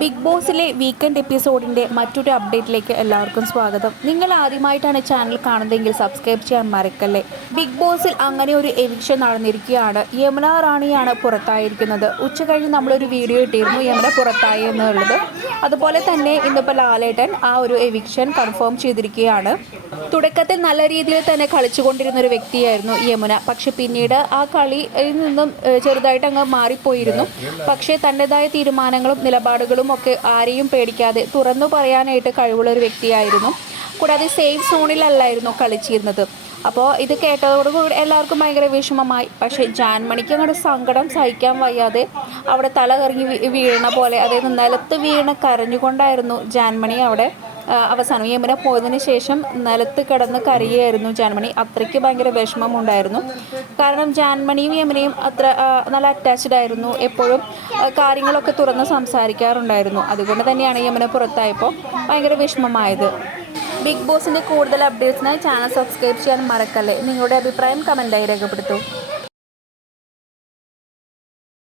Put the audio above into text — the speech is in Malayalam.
ബിഗ് ബോസിലെ വീക്കെൻഡ് എപ്പിസോഡിൻ്റെ മറ്റൊരു അപ്ഡേറ്റിലേക്ക് എല്ലാവർക്കും സ്വാഗതം. നിങ്ങൾ ആദ്യമായിട്ടാണ് ചാനൽ കാണുന്നതെങ്കിൽ സബ്സ്ക്രൈബ് ചെയ്യാൻ മറക്കല്ലേ. ബിഗ് ബോസിൽ അങ്ങനെ ഒരു എവിക്ഷൻ നടന്നിരിക്കുകയാണ്. യമുന റാണിയാണ് പുറത്തായിരിക്കുന്നത്. ഉച്ച കഴിഞ്ഞ് നമ്മളൊരു വീഡിയോ ഇട്ടിരുന്നു യമുന പുറത്തായി എന്നുള്ളത്. അതുപോലെ തന്നെ ഇന്നിപ്പോൾ ലാലേട്ടൻ ആ ഒരു എവിക്ഷൻ കൺഫേം ചെയ്തിരിക്കുകയാണ്. തുടക്കത്തിൽ നല്ല രീതിയിൽ തന്നെ കളിച്ചുകൊണ്ടിരുന്ന ഒരു വ്യക്തിയായിരുന്നു യമുന. പക്ഷെ പിന്നീട് ആ കളിയിൽ നിന്നും ചെറുതായിട്ട് അങ്ങ് മാറിപ്പോയിരുന്നു. പക്ഷേ തൻ്റെതായ തീരുമാനങ്ങളും നിലപാടുകളും ഒക്കെ ആരെയും പേടിക്കാതെ തുറന്നു പറയാനായിട്ട് കഴിവുള്ള ഒരു വ്യക്തിയായിരുന്നു. കൂടാതെ സേഫ് സോണിലല്ലായിരുന്നു കളിച്ചിരുന്നത്. അപ്പോൾ ഇത് കേട്ടതോടുകൂടി എല്ലാവർക്കും ഭയങ്കര വിഷമമായി. പക്ഷേ ജാൻമണിക്ക് അങ്ങോട്ട് സങ്കടം സഹിക്കാൻ വയ്യാതെ അവിടെ തല കറങ്ങി വീഴണ പോലെ, അതായത് നിലത്ത് വീണ് കരഞ്ഞുകൊണ്ടായിരുന്നു ജാൻമണി അവിടെ അവസാനം യമുന പോയതിന് ശേഷം നിലത്ത് കിടന്ന് കരയുകയായിരുന്നു ജാൻമണി. അത്രയ്ക്ക് ഭയങ്കര വിഷമമുണ്ടായിരുന്നു. കാരണം ജാൻമണിയും യമുനയും അത്ര നല്ല അറ്റാച്ച്ഡ് ആയിരുന്നു. എപ്പോഴും കാര്യങ്ങളൊക്കെ തുറന്ന് സംസാരിക്കാറുണ്ടായിരുന്നു. അതുകൊണ്ട് തന്നെയാണ് യമുന പുറത്തായപ്പോൾ ഭയങ്കര വിഷമമായത്. ബിഗ് ബോസിൻ്റെ കൂടുതൽ അപ്ഡേറ്റ്സിനായി ചാനൽ സബ്സ്ക്രൈബ് ചെയ്യാൻ മറക്കല്ലേ. നിങ്ങളുടെ അഭിപ്രായം കമൻറ്റായി രേഖപ്പെടുത്തൂ.